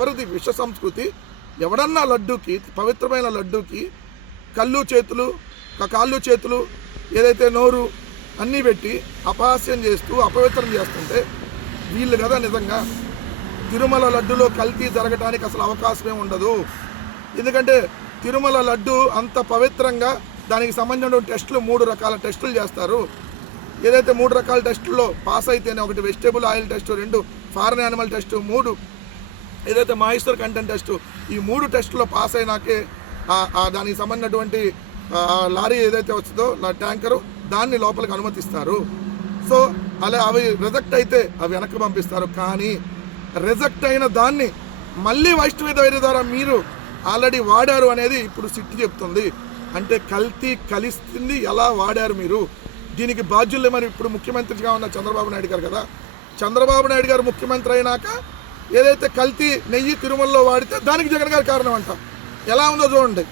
ఎవరిది విష సంస్కృతి? ఎవడన్నా లడ్డూకి, పవిత్రమైన లడ్డూకి కాళ్ళు చేతులు ఏదైతే నోరు అన్నీ పెట్టి అపహాస్యం చేస్తూ అపవిత్రం చేస్తుంటే వీళ్ళు కదా నిజంగా. తిరుమల లడ్డులో కల్తీ జరగడానికి అసలు అవకాశమే ఉండదు. ఎందుకంటే తిరుమల లడ్డు అంత పవిత్రంగా దానికి సంబంధించిన టెస్టులు 3 రకాల టెస్టులు చేస్తారు. ఏదైతే 3 రకాల టెస్టుల్లో పాస్ అయితేనే, ఒకటి vegetable oil test, 2 foreign animal test, 3 ఏదైతే మాయిశ్చర్ కంటెంట్ టెస్టు, ఈ 3 టెస్టులో పాస్ అయినాకే దానికి సంబంధించినటువంటి లారీ ఏదైతే వస్తుందో ట్యాంకరు దాన్ని లోపలికి అనుమతిస్తారు. సో అలా అవి రిజెక్ట్ అయితే అవి వెనక్కి పంపిస్తారు. కానీ రిజెక్ట్ అయిన దాన్ని మళ్ళీ వైష్ణవ వైద్య ద్వారా మీరు ఆల్రెడీ వాడారు అనేది ఇప్పుడు సిట్ చెప్తుంది. అంటే కల్తీ కలిసింది ఎలా వాడారు మీరు, దీనికి బాధ్యులు మరి ఇప్పుడు ముఖ్యమంత్రిగా ఉన్న చంద్రబాబు నాయుడు గారు కదా. చంద్రబాబు నాయుడు గారు ముఖ్యమంత్రి అయినాక ఏదైతే కల్తీ నెయ్యి తిరుమలలో వాడితే దానికి జగన్ గారి కారణం అంట. ఎలా ఉందో చూడండి.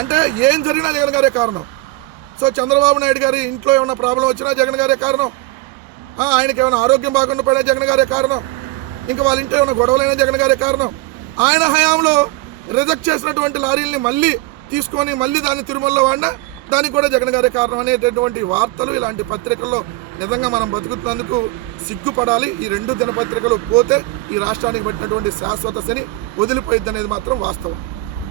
అంటే ఏం జరిగినా జగన్ గారే కారణం. సో చంద్రబాబు నాయుడు గారి ఇంట్లో ఏమైనా ప్రాబ్లం వచ్చినా జగన్ గారే కారణం. ఆయనకి ఏమైనా ఆరోగ్యం బాగుండా పడినా జగన్ గారే కారణం. ఇంకా వాళ్ళ ఇంట్లో ఏమైనా గొడవలైనా జగన్ గారే కారణం. ఆయన హయాంలో రిజెక్ట్ చేసినటువంటి లారీల్ని మళ్ళీ తీసుకొని మళ్ళీ దాన్ని తిరుమలలో వాడినా దానికి కూడా జగన్ గారే కారణం అనేటటువంటి వార్తలు ఇలాంటి పత్రికల్లో నిజంగా మనం బతుకుతున్నందుకు సిగ్గుపడాలి. ఈ 2 దినపత్రికలు పోతే ఈ రాష్ట్రానికి పట్టినటువంటి శాశ్వత శని వదిలిపోయిద్ది అనేది మాత్రం వాస్తవం.